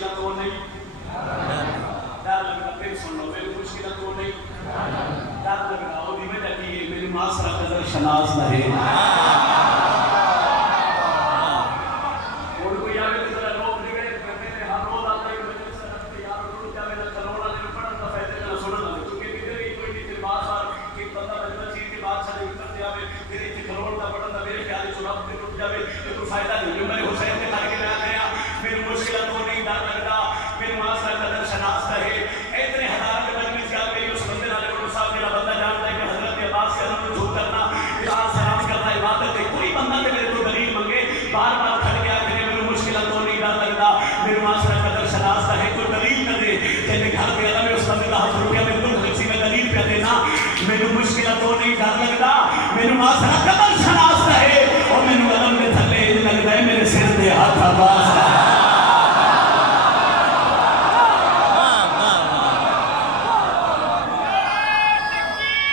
مشکلات وہ نہیں ڈر لگتا پھر سن لو میری مشکلات وہ نہیں ڈر لگ رہا وہ بھی وجہ کی ہے میری معاشرہ قدر شناس رہے اور کوئی آگے کی طرح لوگ نگڑے میرے ہر روز آتا ہے کہ مجھے سے رکھتے یار روز کیا میرا کروڑا دن پڑھن کا فائدہ نہ سننا لگے چونکہ کدھر ہی کوئی نہیں تیرے بات سار کہ بندہ مجھے چیز کی بات سے کرتے آوے تیرے اتنے کروڑ کا پڑھن کا میرے خیال سے رب ٹوٹ جاوے کہ تو فائدہ نہیں جو میں حسین کے کر کے لیا گیا میری مشکلات وہ نہیں ڈر لگتا میری معاشرہ قدر شناس رہے اتنے ہزار کے مجلس کیا میری اس بندے والے کو صاحب میرا بندہ جانتا ہے کہ حضرت عباس کے اندر رجوع کرنا اطاعت سلام کرنا عبادت ہے کوئی بندہ کہ میرے تو دلیل منگے بار بار کھڑ گیا کہ میری مشکلات وہ نہیں ڈر لگتا میری معاشرہ قدر شناس رہے کوئی دلیل نہ دے جیسے گھر پہ آتا میں اس بندے کا 1000 روپیہ میں دو کسی میں دلیل پہ دینا میری مشکلات وہ نہیں ڈر لگتا میری معاشرہ قدر شناس رہے اور میری قدم میں تھلے لگتا ہے میرے سر دے ہاتھ آباد